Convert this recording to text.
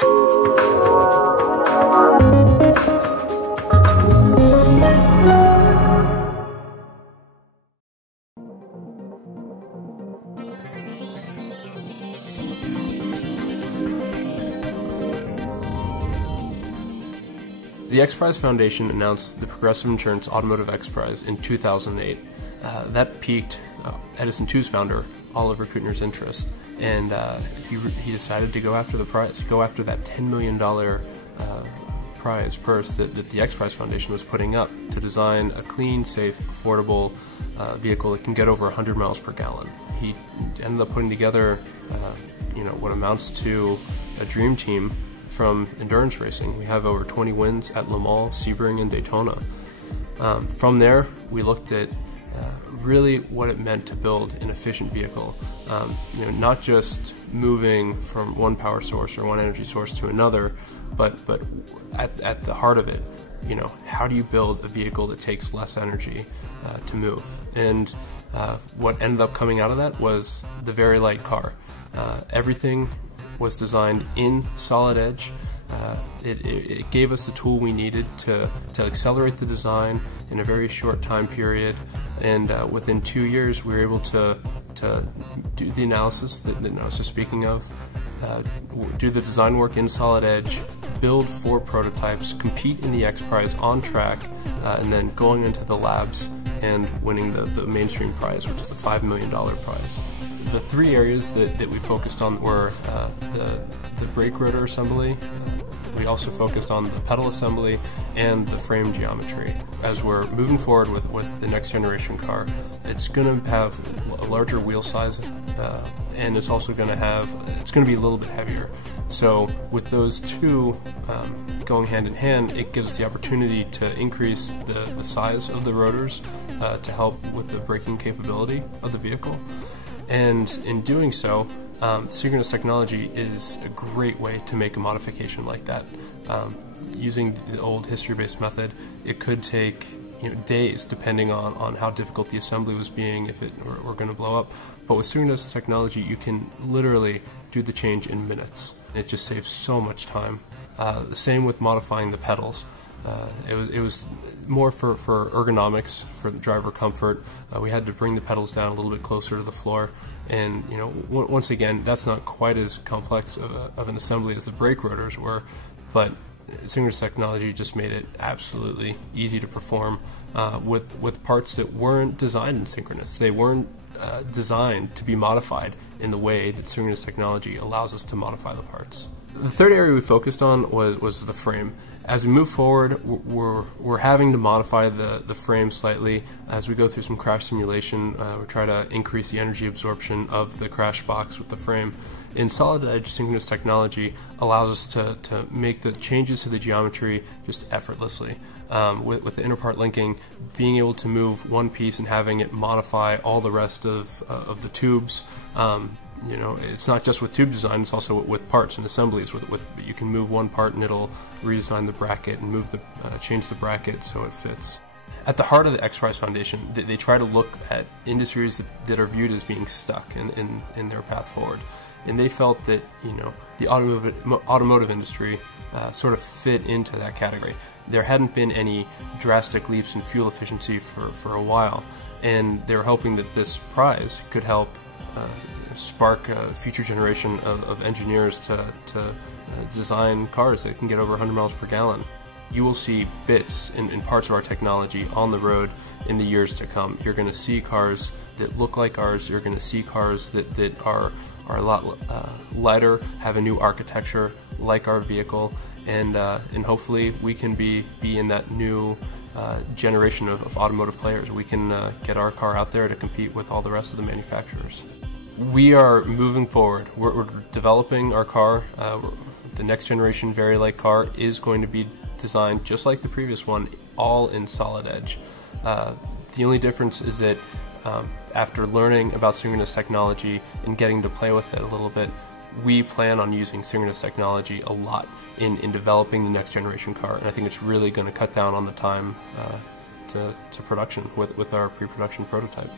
The X Prize Foundation announced the Progressive Insurance Automotive X Prize in 2008. That piqued Edison2's founder, Oliver Kuttner's interest, and he decided to go after the prize, go after that $10 million prize purse that the X Prize Foundation was putting up to design a clean, safe, affordable vehicle that can get over 100 miles per gallon. He ended up putting together what amounts to a dream team from endurance racing. We have over 20 wins at Le Mans, Sebring, and Daytona. From there, we looked at really what it meant to build an efficient vehicle. Not just moving from one power source or one energy source to another, but at the heart of it, how do you build a vehicle that takes less energy to move? And what ended up coming out of that was the very light car. Everything was designed in solid edge. It gave us the tool we needed to accelerate the design in a very short time period, and within 2 years we were able to do the analysis that I was just speaking of, do the design work in solid edge, build 4 prototypes, compete in the X Prize on track, and then going into the labs and winning the mainstream prize, which is the $5 million prize. The 3 areas that we focused on were the brake rotor assembly. We also focused on the pedal assembly and the frame geometry. As we're moving forward with the next generation car, it's going to have a larger wheel size, and it's also going to be a little bit heavier. So with those two going hand in hand, it gives us the opportunity to increase the size of the rotors to help with the braking capability of the vehicle. And in doing so, synchronous technology is a great way to make a modification like that. Using the old history-based method, it could take days, depending on how difficult the assembly was being, if it were going to blow up. But with synchronous technology, you can literally do the change in minutes. It just saves so much time. The same with modifying the pedals. It was more for ergonomics, for the driver comfort. We had to bring the pedals down a little bit closer to the floor, and once again, that's not quite as complex of an assembly as the brake rotors were, but synchronous technology just made it absolutely easy to perform with parts that weren't designed in synchronous. They weren't designed to be modified in the way that synchronous technology allows us to modify the parts. The third area we focused on was the frame. As we move forward, we're having to modify the frame slightly. As we go through some crash simulation, we try to increase the energy absorption of the crash box with the frame. In solid edge, synchronous technology allows us to make the changes to the geometry just effortlessly. With the inner part linking, being able to move one piece and having it modify all the rest of the tubes. It's not just with tube design, it's also with parts and assemblies. You can move one part and it'll redesign the bracket and change the bracket so it fits. At the heart of the X Prize Foundation, they try to look at industries that are viewed as being stuck in their path forward. And they felt that the automotive industry sort of fit into that category. There hadn't been any drastic leaps in fuel efficiency for a while, and they were hoping that this prize could help spark a future generation of engineers to design cars that can get over 100 miles per gallon. You will see bits in parts of our technology on the road in the years to come. You're going to see cars that look like ours. You're going to see cars that are a lot lighter, have a new architecture like our vehicle, and hopefully we can be in that new generation of automotive players. We can get our car out there to compete with all the rest of the manufacturers. We are moving forward. We're developing our car. The next generation very light car is going to be designed just like the previous one, all in solid edge. The only difference is that after learning about synchronous technology and getting to play with it a little bit, we plan on using synchronous technology a lot in developing the next generation car, and I think it's really going to cut down on the time to production with our pre-production prototype.